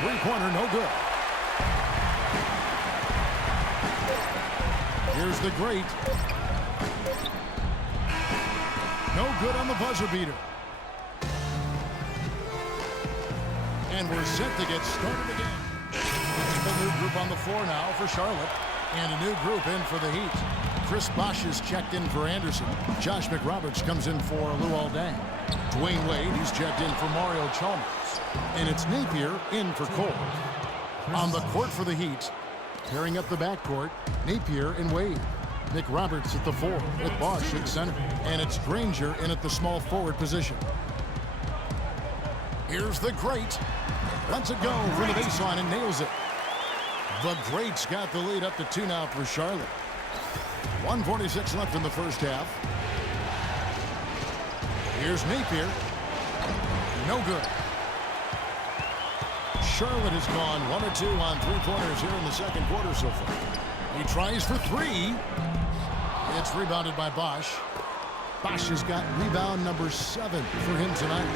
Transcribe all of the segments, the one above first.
three-pointer, no good. Here's the great. No good on the buzzer beater. And we're set to get started again. A new group on the floor now for Charlotte. And a new group in for the Heat. Chris Bosh is checked in for Anderson. Josh McRoberts comes in for Luol Deng. Dwayne Wade, he's checked in for Mario Chalmers. And it's Napier in for Cole. On the court for the Heat, pairing up the backcourt, Napier and Wade. McRoberts at the 4 with Bosh at center. And it's Granger in at the small forward position. Here's the great. Lets it go from the baseline and nails it. The great's got the lead up to 2 now for Charlotte. 1:46 left in the first half. Here's Napier. No good. Charlotte has gone 1 of 2 on three-pointers here in the second quarter so far. He tries for 3. It's rebounded by Bosh. Bosh has got rebound number 7 for him tonight.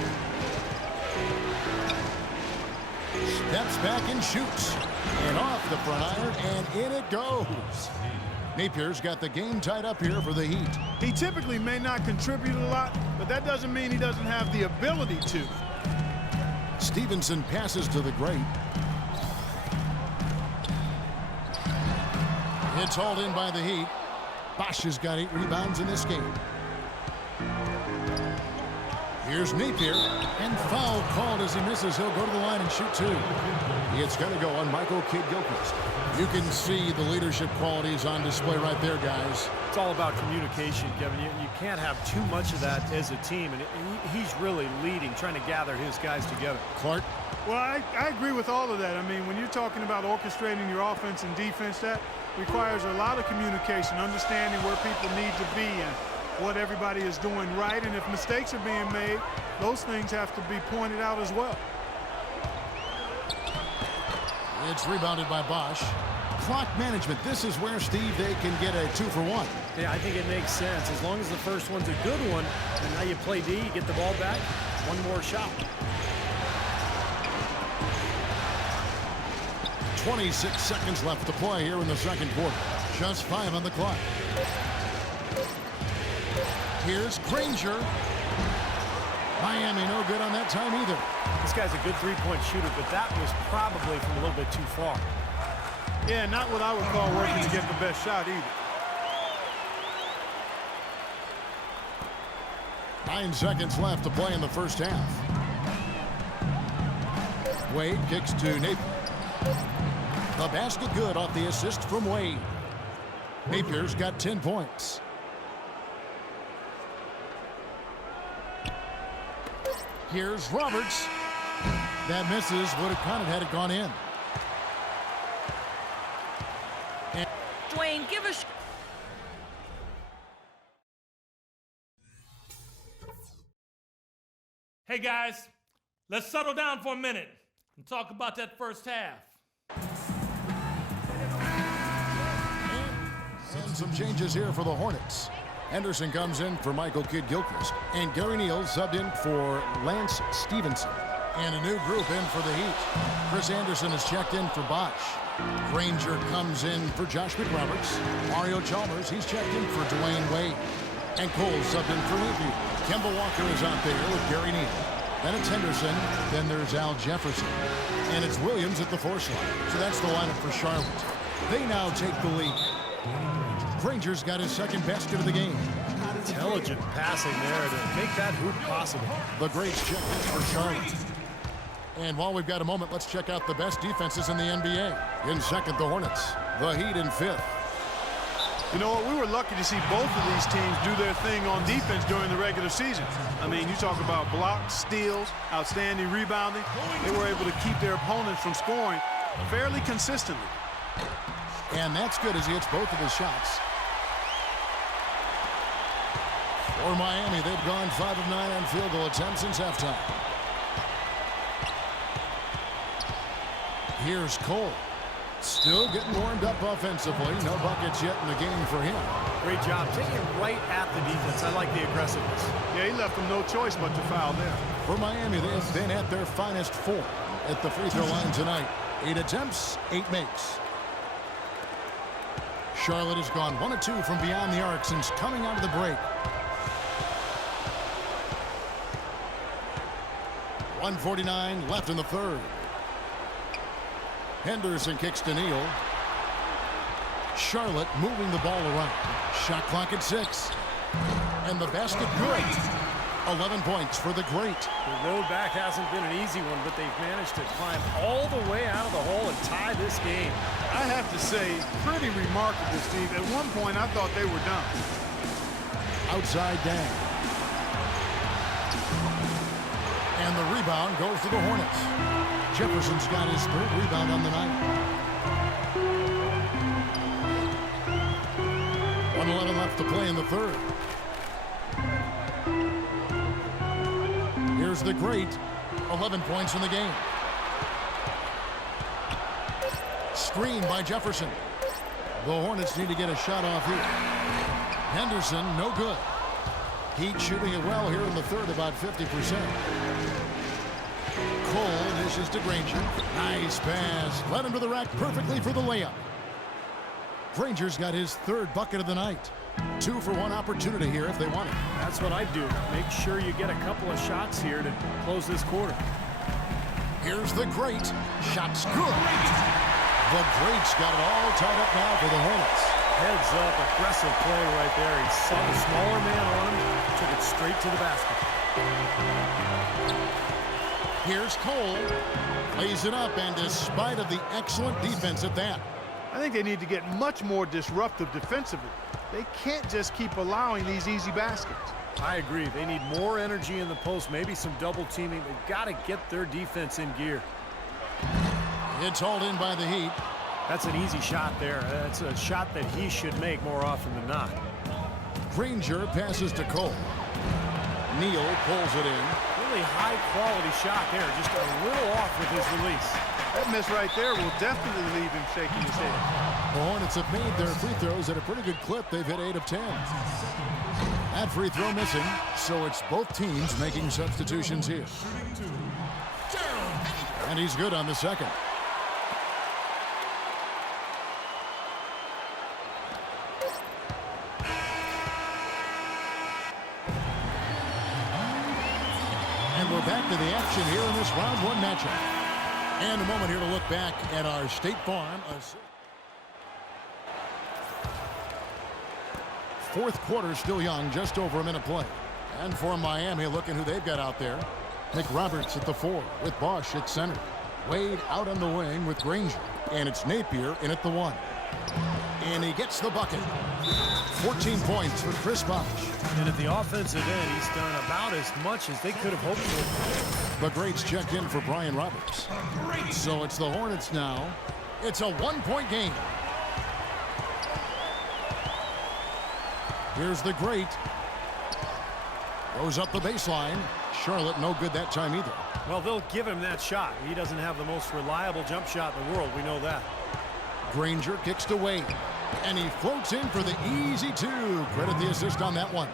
Steps back and shoots. And off the front iron, and in it goes. Napier's got the game tied up here for the Heat. He typically may not contribute a lot, but that doesn't mean he doesn't have the ability to. Stevenson passes to the great. It's hauled in by the Heat. Bosh has got 8 rebounds in this game. Here's Napier, and foul called as he misses. He'll go to the line and shoot 2. It's going to go on Michael Kidd-Gilchrist. You can see the leadership qualities on display right there, guys. It's all about communication, Kevin. You can't have too much of that as a team, and he's really leading, trying to gather his guys together. Clark? Well, I agree with all of that. I mean, when you're talking about orchestrating your offense and defense, that requires a lot of communication, understanding where people need to be and what everybody is doing right. And if mistakes are being made, those things have to be pointed out as well. It's rebounded by Bosh. Clock management. This is where, Steve, they can get a 2 for 1. Yeah, I think it makes sense. As long as the first one's a good one, and now you play D, you get the ball back, one more shot. 26 seconds left to play here in the second quarter. Just 5 on the clock. Here's Granger. Miami no good on that time either. This guy's a good three-point shooter, but that was probably from a little bit too far. Yeah, not what I would call working to get the best shot either. 9 seconds left to play in the first half. Wade kicks to Napier. The basket good off the assist from Wade. Napier's got 10 points. Here's Roberts. That misses. Would have counted had it gone in. And Dwayne, give us... Hey guys, let's settle down for a minute and talk about that first half. And some changes here for the Hornets. Henderson comes in for Michael Kidd-Gilchrist. And Gary Neal subbed in for Lance Stevenson. And a new group in for the Heat. Chris Anderson is checked in for Bosh. Granger comes in for Josh McRoberts. Mario Chalmers, he's checked in for Dwayne Wade. And Cole subbed in for Napier. Kemba Walker is out there with Gary Neal. Then it's Henderson. Then there's Al Jefferson. And it's Williams at the 4 slot. So that's the lineup for Charlotte. They now take the lead. Granger's got his second basket of the game. Intelligent passing there to make that hoop possible. The greats check in for Charlotte. And while we've got a moment, let's check out the best defenses in the NBA. In second, the Hornets. The Heat in 5th. You know what? We were lucky to see both of these teams do their thing on defense during the regular season. I mean, you talk about blocks, steals, outstanding rebounding. They were able to keep their opponents from scoring fairly consistently. And that's good as he hits both of his shots. For Miami, they've gone 5 of 9 on field goal attempts since halftime. Here's Cole. Still getting warmed up offensively. No buckets yet in the game for him. Great job taking right at the defense. I like the aggressiveness. Yeah, he left them no choice but to foul there. For Miami, they have been at their finest form. at the free throw line tonight. 8 attempts, 8 makes. Charlotte has gone 1 of 2 from beyond the arc since coming out of the break. 1:49 left in the third. Henderson kicks to Neal. Charlotte moving the ball around. Shot clock at 6. And the basket good. 11 points for the great. The road back hasn't been an easy one, but they've managed to climb all the way out of the hole and tie this game. I have to say, pretty remarkable, Steve. At one point, I thought they were done. Outside Dang. And the rebound goes to the Hornets. Jefferson's got his 3rd rebound on the night. 1:11 left to play in the third. Here's the great. 11 points in the game. Screen by Jefferson. The Hornets need to get a shot off here. Henderson, no good. Heat shooting it well here in the third, about 50%. Cole dishes to Granger. Nice pass. Led him to the rack perfectly for the layup. Granger's got his 3rd bucket of the night. 2 for 1 opportunity here if they want it. That's what I do. Make sure you get a couple of shots here to close this quarter. Here's the great. Shot's good. The great's got it all tied up now for the Hornets. Heads up, aggressive play right there. He saw the smaller man on him, took it straight to the basket. Here's Cole. Lays it up, and despite of the excellent defense at that. I think they need to get much more disruptive defensively. They can't just keep allowing these easy baskets. I agree. They need more energy in the post, maybe some double teaming. They've got to get their defense in gear. It's hauled in by the Heat. That's an easy shot there. That's a shot that he should make more often than not. Granger passes to Cole. Neal pulls it in. Really high-quality shot there. Just a little off with his release. That miss right there will definitely leave him shaking his head. The Hornets have made their free throws at a pretty good clip. They've hit 8 of 10. That free throw missing, so it's both teams making substitutions here. And he's good on the second. And we're back to the action here in this round 1 matchup. And a moment here to look back at our State Farm. Fourth quarter still young, just over a minute play. And for Miami, looking who they've got out there. Nick Roberts at the 4 with Bosch at center. Wade out on the wing with Granger. And it's Napier in at the 1. And he gets the bucket. 14 points for Chris Bosch. And at the offensive end, he's done about as much as they could have hoped for. The greats checked in for Brian Roberts. So it's the Hornets now. It's a 1-point game. Here's the great. Goes up the baseline. Charlotte no good that time either. Well, they'll give him that shot. He doesn't have the most reliable jump shot in the world. We know that. Granger kicks to Wade. And he floats in for the easy 2. Credit the assist on that one.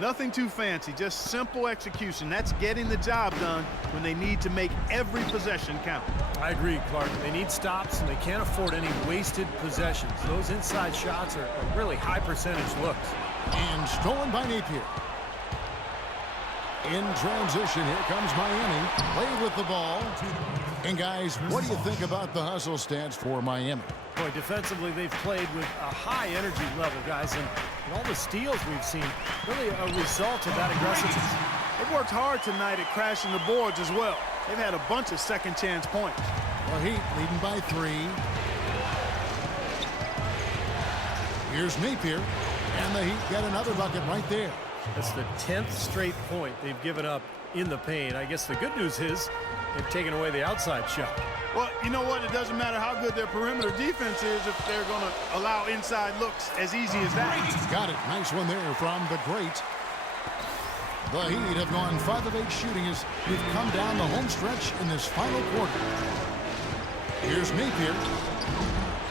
Nothing too fancy, just simple execution. That's getting the job done when they need to make every possession count. I agree, Clark. They need stops, and they can't afford any wasted possessions. Those inside shots are really high percentage looks. And stolen by Napier. In transition, here comes Miami. Wade with the ball. And guys, what do you think about the hustle stats for Miami? Boy, defensively, they've played with a high energy level, guys, and all the steals we've seen, really a result of that aggressiveness. They've worked hard tonight at crashing the boards as well. They've had a bunch of second chance points. The Heat leading by 3. Here's Napier, and the Heat get another bucket right there. That's the 10th straight point they've given up in the paint. I guess the good news is they've taken away the outside shot. Well, you know what? It doesn't matter how good their perimeter defense is if they're going to allow inside looks as easy as that. Got it. Nice one there from the great. The Heat have gone 5 of 8 shooting as we've come down the home stretch in this final quarter. Here's Napier.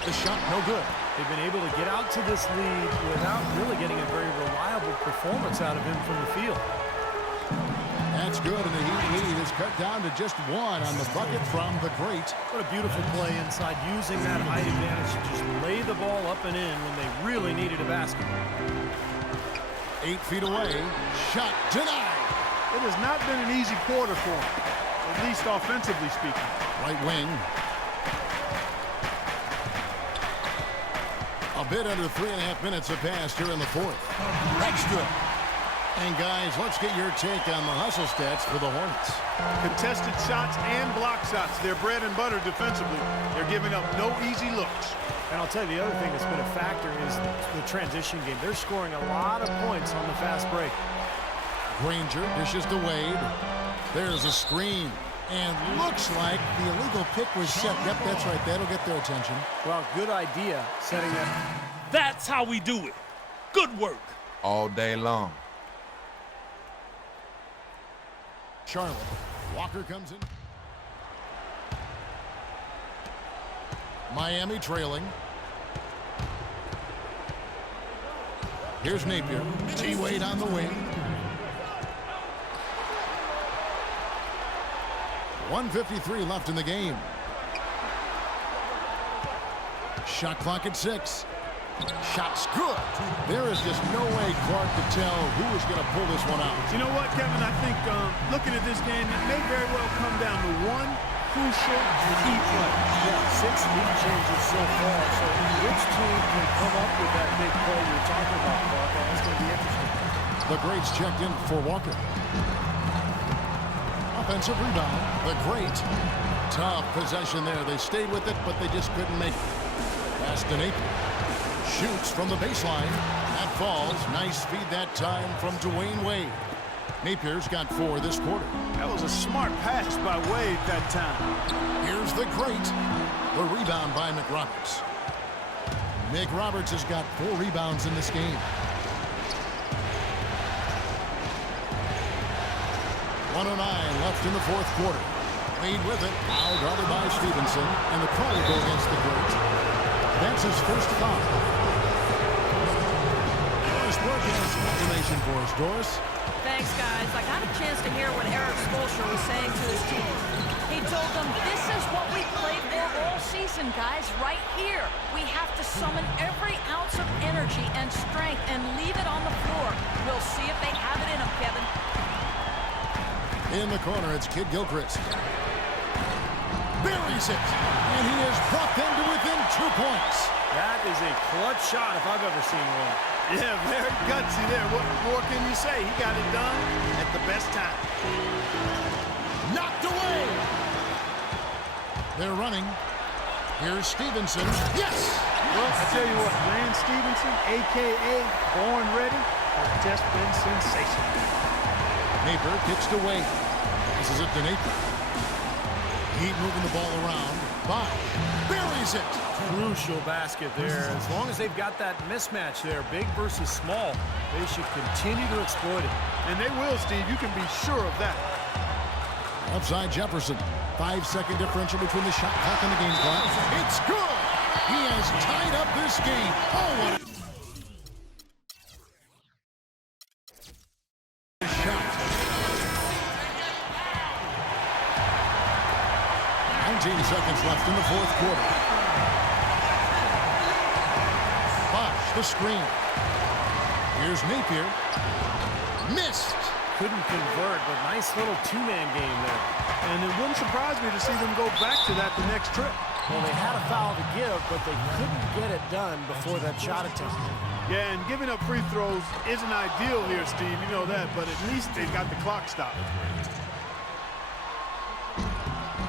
The shot no good. They've been able to get out to this lead without really getting a very reliable performance out of him from the field. That's good, and the Heat lead is cut down to just one on the bucket from the great. What a beautiful play inside, using that height advantage to just lay the ball up and in when they really needed a basket. 8 feet away, shot denied. It has not been an easy quarter for him, at least offensively speaking. Right wing. A bit under 3.5 minutes have passed here in the fourth. That's good. And guys, let's get your take on the hustle stats for the Hornets. Contested shots and block shots. They're bread and butter defensively. They're giving up no easy looks. And I'll tell you, the other thing that's been a factor is the transition game. They're scoring a lot of points on the fast break. Granger dishes to Wade. There's a screen. And looks like the illegal pick was set. Yep, that's right. That'll get their attention. Well, good idea setting that. That's how we do it. Good work. All day long. Charlotte. Walker comes in. Miami trailing. Here's Napier. T-Wade on the wing. 1:53 left in the game. Shot clock at 6. Shot's good. There is just no way Clark could tell who is going to pull this one out. You know what, Kevin? I think looking at this game, it may very well come down to one crucial key play. Yeah, 6 lead changes so far. So which team can come up with that big play you're talking about, Clark? That's going to be interesting. The greats checked in for Walker. Offensive rebound. The great. Tough possession there. They stayed with it, but they just couldn't make it. Pass to Napier. Shoots from the baseline. That falls. Nice feed that time from Dwayne Wade. Napier's got 4 this quarter. That was a smart pass by Wade that time. Here's the great. The rebound by McRoberts. McRoberts has got 4 rebounds in this game. 1:09 left in the fourth quarter. Wade with it. Foul guarded by Stevenson. And the call will go against the great. That's his first foul. Doris Burke has information for us. Doris? Thanks, guys. I got a chance to hear what Eric Spoelstra was saying to his team. He told them, this is what we played for all season, guys, right here. We have to summon every ounce of energy and strength and leave it on the floor. We'll see if they have it in them, Kevin. In the corner, it's Kid Gilchrist. Buries it, and he has brought them to within 2 points. That is a clutch shot if I've ever seen one. Yeah, very gutsy there. What more can you say? He got it done at the best time. Knocked away. They're running. Here's Stevenson. Yes! Well, I tell you what, Lance Stevenson, a.k.a. Born Ready, has just been sensational. Napier kicks to Wade. This is it to Napier. Heat moving the ball around. Bosch buries it. Crucial basket there. As long as they've got that mismatch there, big versus small, they should continue to exploit it. And they will, Steve. You can be sure of that. Upside Jefferson. 5-second differential between the shot clock and the game clock. It's good. He has tied up this game. Oh, what a shot. 19 seconds left in the fourth quarter. Bosch, the screen. Here's Napier. Missed. Couldn't convert, but nice little two-man game there. And it wouldn't surprise me to see them go back to that the next trip. Well, they had a foul to give, but they couldn't get it done before that shot attempt. Yeah, and giving up free throws isn't ideal here, Steve. You know that, but at least they've got the clock stopped.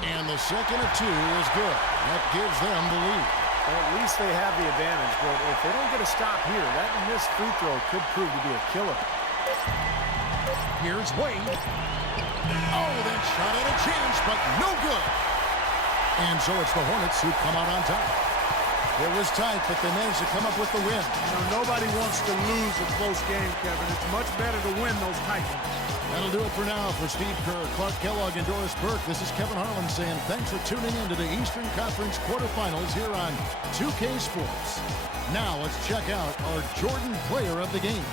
And the second of 2 is good. That gives them the lead. Well, at least they have the advantage, but if they don't get a stop here, that missed free throw could prove to be a killer. Here's Wade. Oh, that shot had a chance, but no good. And so it's the Hornets who come out on top. It was tight, but they managed to come up with the win. You know, nobody wants to lose a close game, Kevin. It's much better to win those tight ones. That'll do it for now. For Steve Kerr, Clark Kellogg, and Doris Burke, this is Kevin Harlan saying thanks for tuning in to the Eastern Conference quarterfinals here on 2K Sports. Now let's check out our Jordan player of the game.